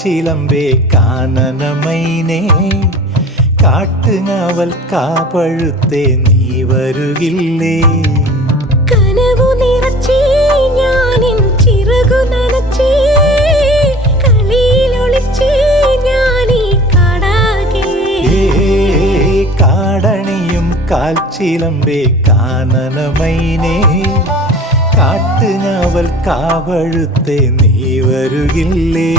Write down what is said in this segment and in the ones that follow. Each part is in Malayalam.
കാൽച്ചിലമ്പേ കാനനമൈനേ കാട്ടുങ്ങാവൽ കാപ്പഴുത്തേ നീ വരുകില്ലേ? കനവു നിറച്ചേ ഞാനിൻ ചിറകു നനച്ചേ കളിയിലൊളിച്ചേ ഞാനീ കാടാകെ. കാടണിയും കാൽച്ചിലമ്പേ കാനനമൈനേ കാട്ടുങ്ങാവൽ കാവഴുത്തേ നീ വരുകില്ലേ?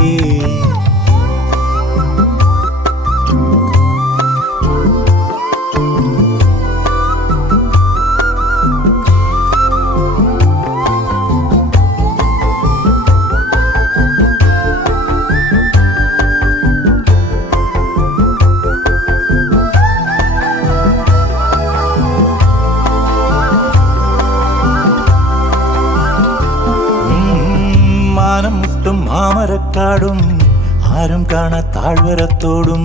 മാമരക്കാടും ആരും കാണാ താഴ്വരത്തോടും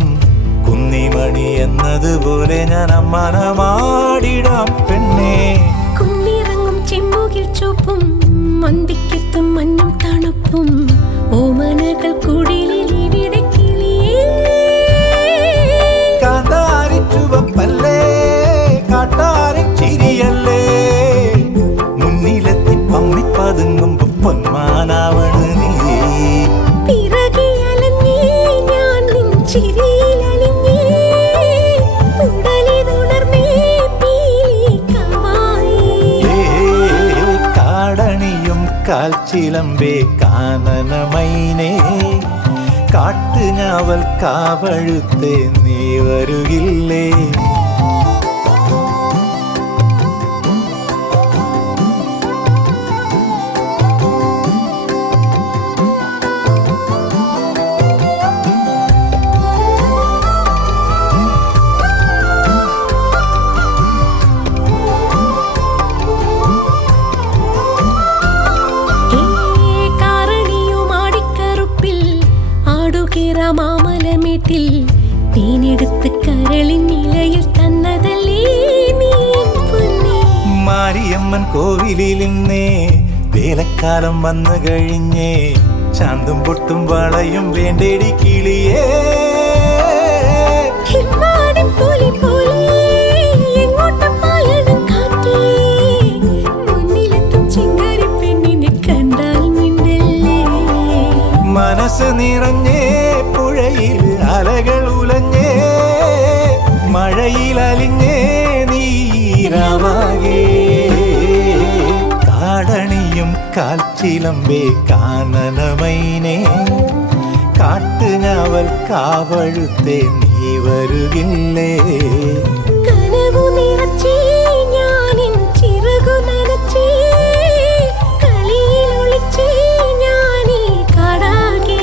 കുന്നിമണി എന്നതുപോലെ ഞാൻ അമ്മാനമാടിടാം പെണ്ണേ. കുന്നിറങ്ങും ചെമ്മുകിൽ ചുവപ്പും മന്തിക്കെത്തും മഞ്ഞും തണുപ്പും ഓമനകൾ കുടിലിൽ ഇവിടെ കിളിയേ. കാന്താരി ചുവപ്പല്ലേ കാട്ടാരൻ ചിരിയല്ലേ മുന്നിലെത്തി പമ്മി പതുങ്ങുമ്പോ പൊന്മാനാവണ് നീ. പിറകിലഞ്ഞേ ഞാൻ നിൻ ചിരിയിലലിഞ്ഞേ ഉടലിതുണർന്നേ പീലിക്കമായി. കാടണിയും കാൽച്ചിലമ്പേ കാനനമൈനേ കാട്ടുഞാവൽ കാവഴുത്തേ നീ വരുകില്ലേ? മാമലമേട്ടിൽ തേനെടുത്ത് കരളിൻ നിലയിൽ തന്നതല്ലേ നീ പൊന്നേ. മാരിയമ്മൻ കോവിലിൽ നിന്നേ വേലക്കാലം വന്നു കഴിഞ്ഞേ ചാന്തും പൊട്ടും വളയും വേണ്ടേടി കിളിയേ. മനസ്സ് നിറഞ്ഞേ പുഴയിൽ അലകൾ ഉലഞ്ഞേ മഴയിൽ അലിഞ്ഞേ നീരാവാകേ. കാടണിയും കാൽച്ചിലമ്പേ കാനനമൈനേ കാട്ടുഞാവൽ കാവഴുത്തേ നീ വരുകില്ലേ? കനവു നിറച്ചേ ഞാനിൻ ചിറകു നനച്ചേ കളിയിലൊളിച്ചേ ഞാനീ കാടാകെ.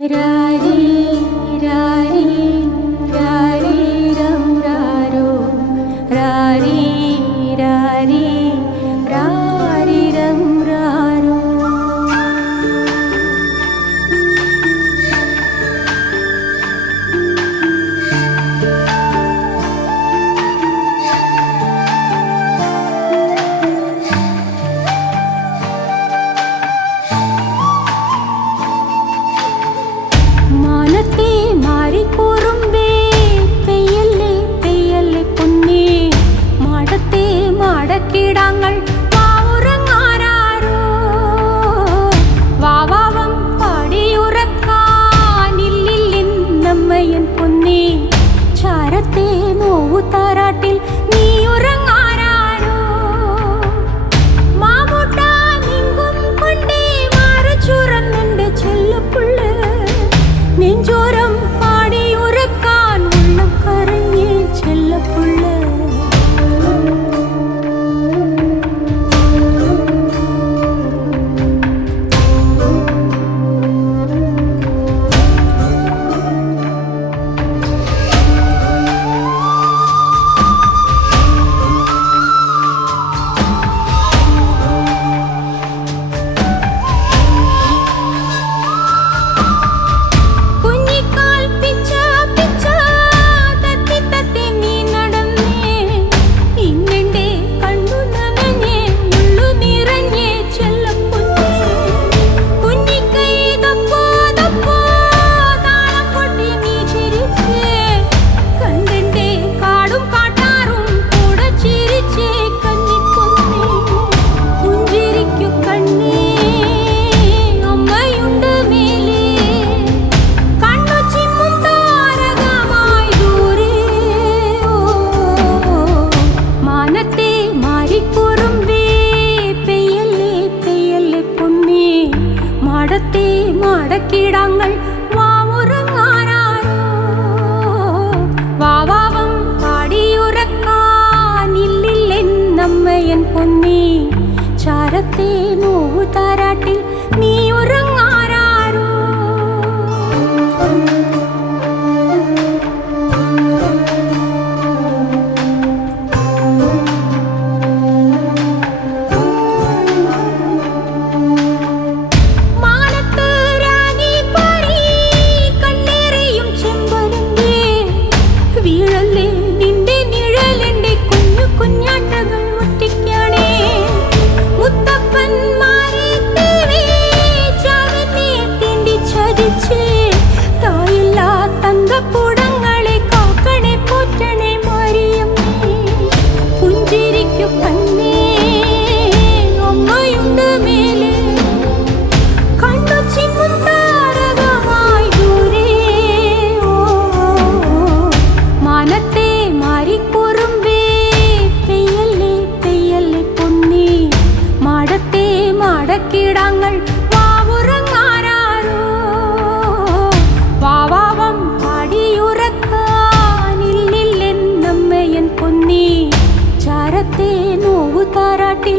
രാരി രാരി രാരി രം രാരോ രാരി രാരി രാരി രം രാരോ. മാനത്തെ മാറിക്കൂറുമ്പേ പെയ്യല്ലേ പെയ്യല്ലേ പൊന്നേ മാടത്തെ മാടക്കിടാങ്ങൾ വാവുറങ്ങാരോ വാവാവം പാടിയുറക്കാനില്ലിന്നമ്മയൻ പൊന്നേ ചാരത്തെ നോവു താരാട്ടിൽ നീ ഉറങ്ങാരോ മാമൂട്ട നിങ്കും കൊണ്ടേ മാറു ചുറന്നെന്റെ ചെല്ലപ്പുള്ള നെഞ്ചോരം പാടി ഉറക്കാൻ ഉള്ളം കരഞ്ഞേ ചെല്ലപ്പുള്ള. മാടക്കിടാങ്ങൾ വാവുറങ്ങാനാരോ വാവാവം പാടിയുറക്കാനില്ലെന്നമ്മയൻ പൊന്നേ ചാരത്തെ നോവു താരാട്ടിൽ നീ ഉറങ്ങാനാരോ കിടാങ്ങൾ വാവുറങ്ങാനാരോ വാവാവം പാടിയുറക്കാനില്ലെന്നമ്മയൻ പൊന്നേ ചാരത്തെ നോവു താരാട്ടിൽ